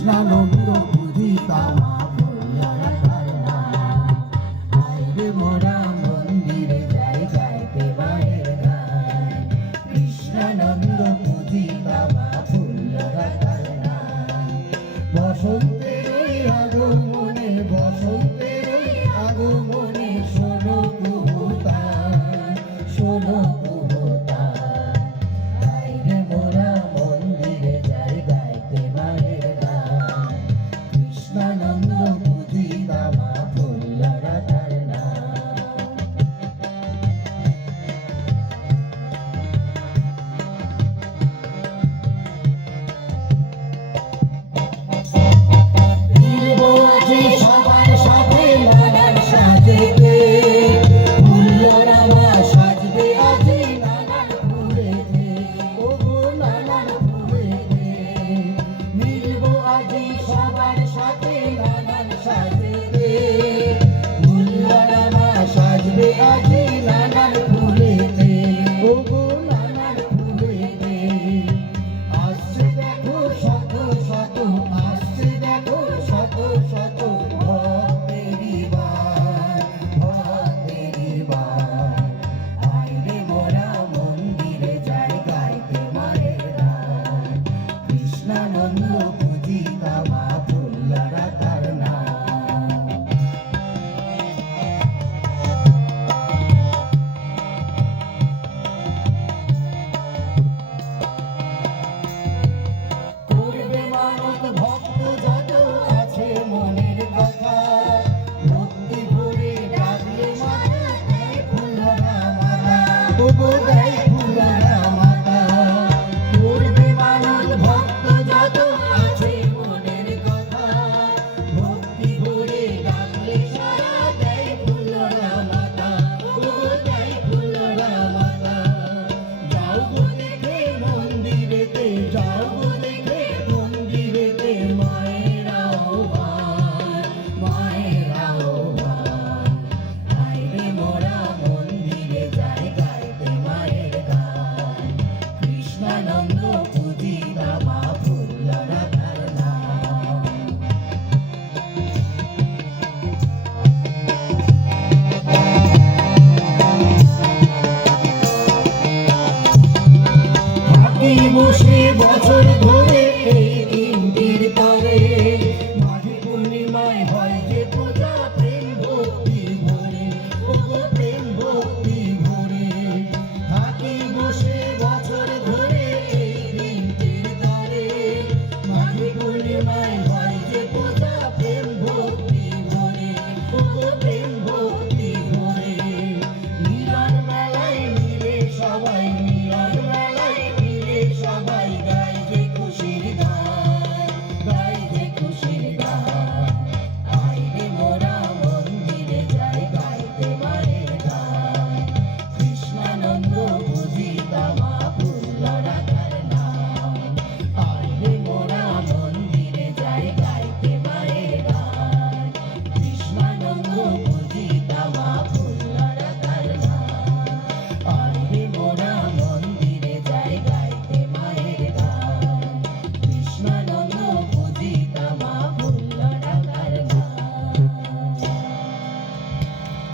কৃষ্ণানন্দ পুরিতা মোরা মন্দিরে যাই গাইতে বাইরে গায় কৃষ্ণানন্দ পুরিতা মা ফুল্লরা তার বসন্তের আগমনে বসন্তের আগমনে শোনো my